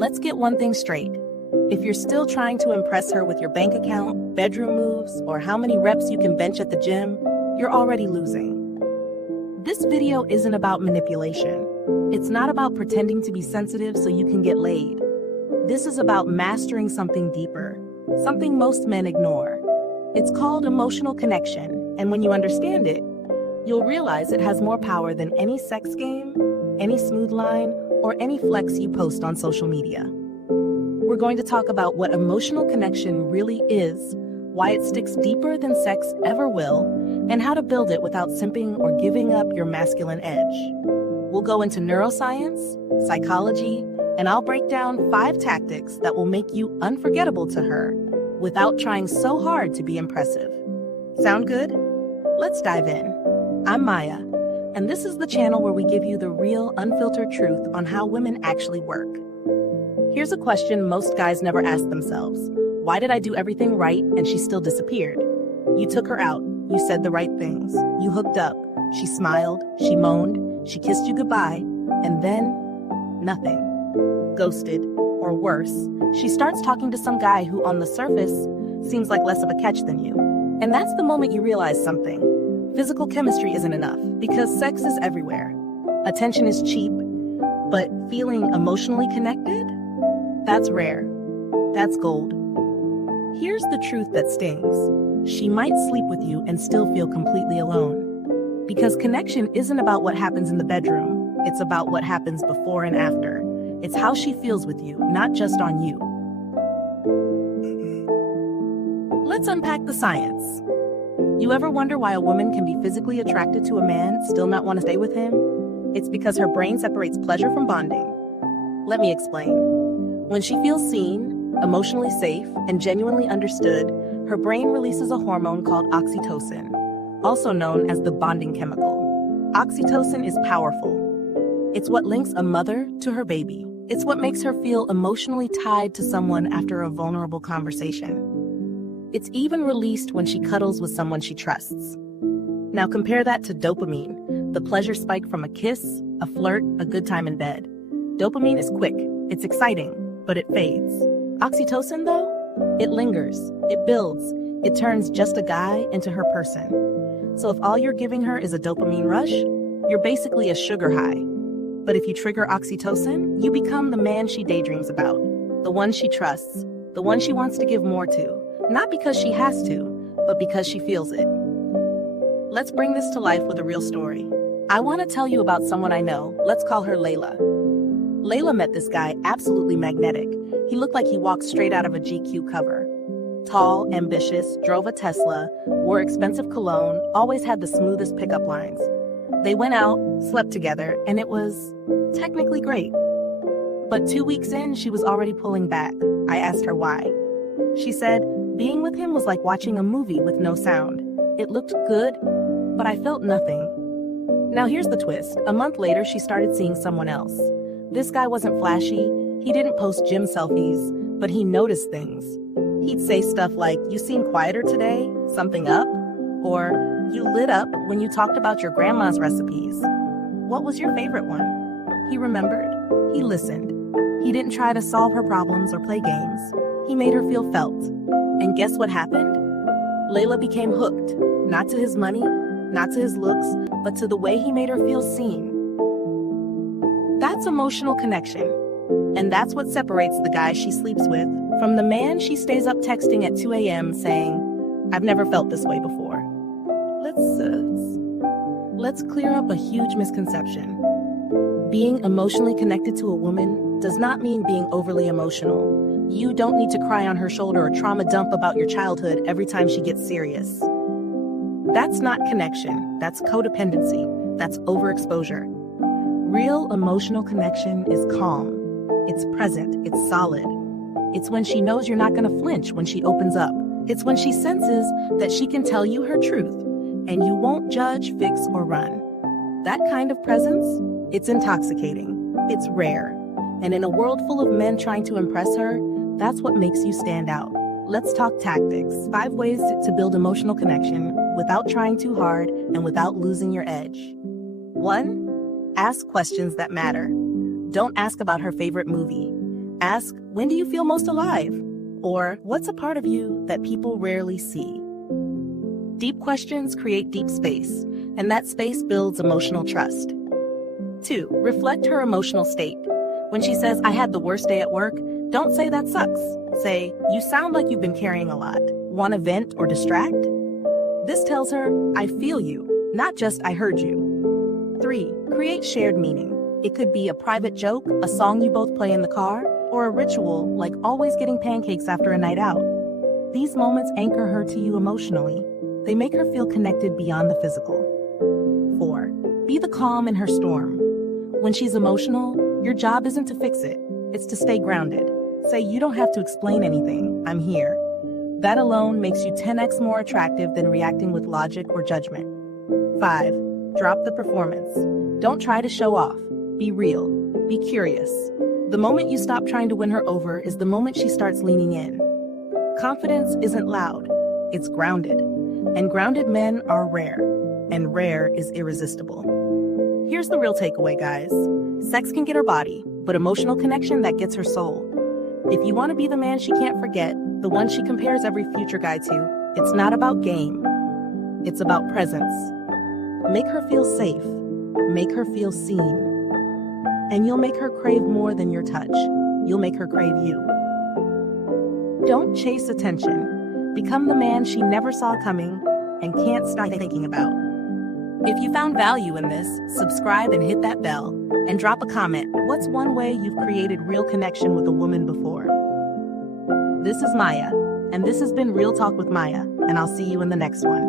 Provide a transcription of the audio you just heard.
Let's get one thing straight. If you're still trying to impress her with your bank account, bedroom moves, or how many reps you can bench at the gym, you're already losing. This video isn't about manipulation. It's not about pretending to be sensitive so you can get laid. This is about mastering something deeper, something most men ignore. It's called emotional connection, and when you understand it, you'll realize it has more power than any sex game, any smooth line, or any flex you post on social media. We're going to talk about what emotional connection really is, why it sticks deeper than sex ever will, and how to build it without simping or giving up your masculine edge. We'll go into neuroscience, psychology, and I'll break down 5 tactics that will make you unforgettable to her without trying so hard to be impressive. Sound good? Let's dive in. I'm Maya, and this is the channel where we give you the real, unfiltered truth on how women actually work. Here's a question most guys never ask themselves. Why did I do everything right and she still disappeared? You took her out, you said the right things, you hooked up, she smiled, she moaned, she kissed you goodbye, and then nothing. Ghosted, or worse, she starts talking to some guy who on the surface seems like less of a catch than you. And that's the moment you realize something. Physical chemistry isn't enough because sex is everywhere. Attention is cheap, but feeling emotionally connected? That's rare. That's gold. Here's the truth that stings. She might sleep with you and still feel completely alone. Because connection isn't about what happens in the bedroom. It's about what happens before and after. It's how she feels with you, not just on you. Let's unpack the science. You ever wonder why a woman can be physically attracted to a man, still not want to stay with him? It's because her brain separates pleasure from bonding. Let me explain. When she feels seen, emotionally safe, and genuinely understood, her brain releases a hormone called oxytocin, also known as the bonding chemical. Oxytocin is powerful. It's what links a mother to her baby. It's what makes her feel emotionally tied to someone after a vulnerable conversation. It's even released when she cuddles with someone she trusts. Now compare that to dopamine, the pleasure spike from a kiss, a flirt, a good time in bed. Dopamine is quick, it's exciting, but it fades. Oxytocin, though, it lingers, it builds, it turns just a guy into her person. So if all you're giving her is a dopamine rush, you're basically a sugar high. But if you trigger oxytocin, you become the man she daydreams about, the one she trusts, the one she wants to give more to, not because she has to, but because she feels it. Let's bring this to life with a real story. I want to tell you about someone I know. Let's call her Layla. Layla met this guy absolutely magnetic. He looked like he walked straight out of a GQ cover. Tall, ambitious, drove a Tesla, wore expensive cologne, always had the smoothest pickup lines. They went out, slept together, and it was technically great. But 2 weeks in, she was already pulling back. I asked her why. She said, being with him was like watching a movie with no sound. It looked good, but I felt nothing. Now here's the twist. A month later, she started seeing someone else. This guy wasn't flashy. He didn't post gym selfies, but he noticed things. He'd say stuff like, "You seem quieter today, something up?" Or, "You lit up when you talked about your grandma's recipes. What was your favorite one?" He remembered. He listened. He didn't try to solve her problems or play games. He made her feel felt. And guess what happened? Layla became hooked, not to his money, not to his looks, but to the way he made her feel seen. That's emotional connection. And that's what separates the guy she sleeps with from the man she stays up texting at 2 a.m. saying, "I've never felt this way before." Let's clear up a huge misconception. Being emotionally connected to a woman does not mean being overly emotional. You don't need to cry on her shoulder or trauma dump about your childhood every time she gets serious. That's not connection. That's codependency. That's overexposure. Real emotional connection is calm. It's present. It's solid. It's when she knows you're not going to flinch when she opens up. It's when she senses that she can tell you her truth and you won't judge, fix, or run. That kind of presence, it's intoxicating. It's rare. And in a world full of men trying to impress her, that's what makes you stand out. Let's talk tactics. 5 ways to build emotional connection without trying too hard and without losing your edge. 1. Ask questions that matter. Don't ask about her favorite movie. Ask, when do you feel most alive? Or what's a part of you that people rarely see? Deep questions create deep space, and that space builds emotional trust. 2. Reflect her emotional state. When she says, I had the worst day at work, don't say that sucks. Say, you sound like you've been carrying a lot. Want to vent or distract? This tells her, I feel you, not just I heard you. 3. Create shared meaning. It could be a private joke, a song you both play in the car, or a ritual like always getting pancakes after a night out. These moments anchor her to you emotionally. They make her feel connected beyond the physical. 4. Be the calm in her storm. When she's emotional, your job isn't to fix it. It's to stay grounded. Say, you don't have to explain anything. I'm here. That alone makes you 10x more attractive than reacting with logic or judgment. 5. Drop the performance. Don't try to show off. Be real. Be curious. The moment you stop trying to win her over is the moment she starts leaning in. Confidence isn't loud. It's grounded. And grounded men are rare. And rare is irresistible. Here's the real takeaway, guys. Sex can get her body, but emotional connection, that gets her soul. If you want to be the man she can't forget, the one she compares every future guy to, it's not about game. It's about presence. Make her feel safe. Make her feel seen. And you'll make her crave more than your touch. You'll make her crave you. Don't chase attention. Become the man she never saw coming and can't stop thinking about. If you found value in this, subscribe and hit that bell. And drop a comment. What's one way you've created real connection with a woman before? This is Maya, and this has been Real Talk with Maya, and I'll see you in the next one.